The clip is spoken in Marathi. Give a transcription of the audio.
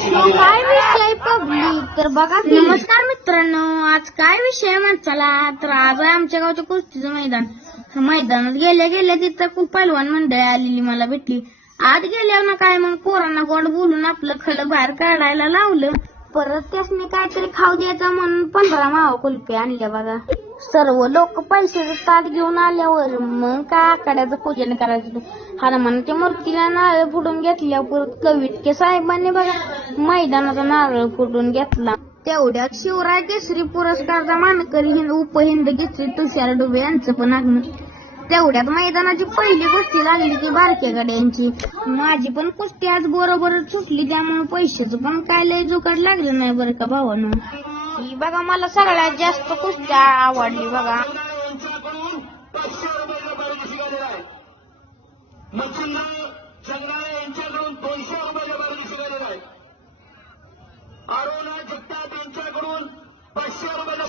काय विषय पब्लिक तर बघा. नमस्कार मित्रांनो, आज काय विषय म्हणताला तर आज आहे आमच्या गावच्या कुस्तीचं मैदान. मैदानात गेल्या गेल्या तिथं खूप पैलवान मंडळी आलेली मला भेटली. आत गेल्यावर ना काय मग पोरांना गोड बोलून आपलं खडं बाहेर काढायला लावलं. परत त्यासने काहीतरी खाऊ द्यायचा म्हणून 15 मावा कुल्फी आणल्या बघा. सर्व लोक पैशाचं ताट घेऊन आल्यावर मग काय आखाड्याचं पूजन करायचं. हनुमानाच्या मूर्तीला नारळ फुटून घेतल्या. परत कविटके साहेबांनी बघा मैदानाचा नारळ फुटून घेतला. तेवढ्यात शिवराय केसरी पुरस्कारचा मानकरी उपहिंद केसरी तुषार डुबे यांचं पण आगमन. तेवढ्यात मैदानाची पहिली कुस्ती लागली की बारक्या गड्यांची. माझी पण कुस्ती आज बरोबर सुटली, त्यामुळे पैशाचं पण काय लय जुकाट लागलं नाही बरं का भावानं. ही बघा मला सगळ्यात जास्त कुस्ती आवडली बघा. अरुणा जगताप यांच्याकडून 500 रुपयाला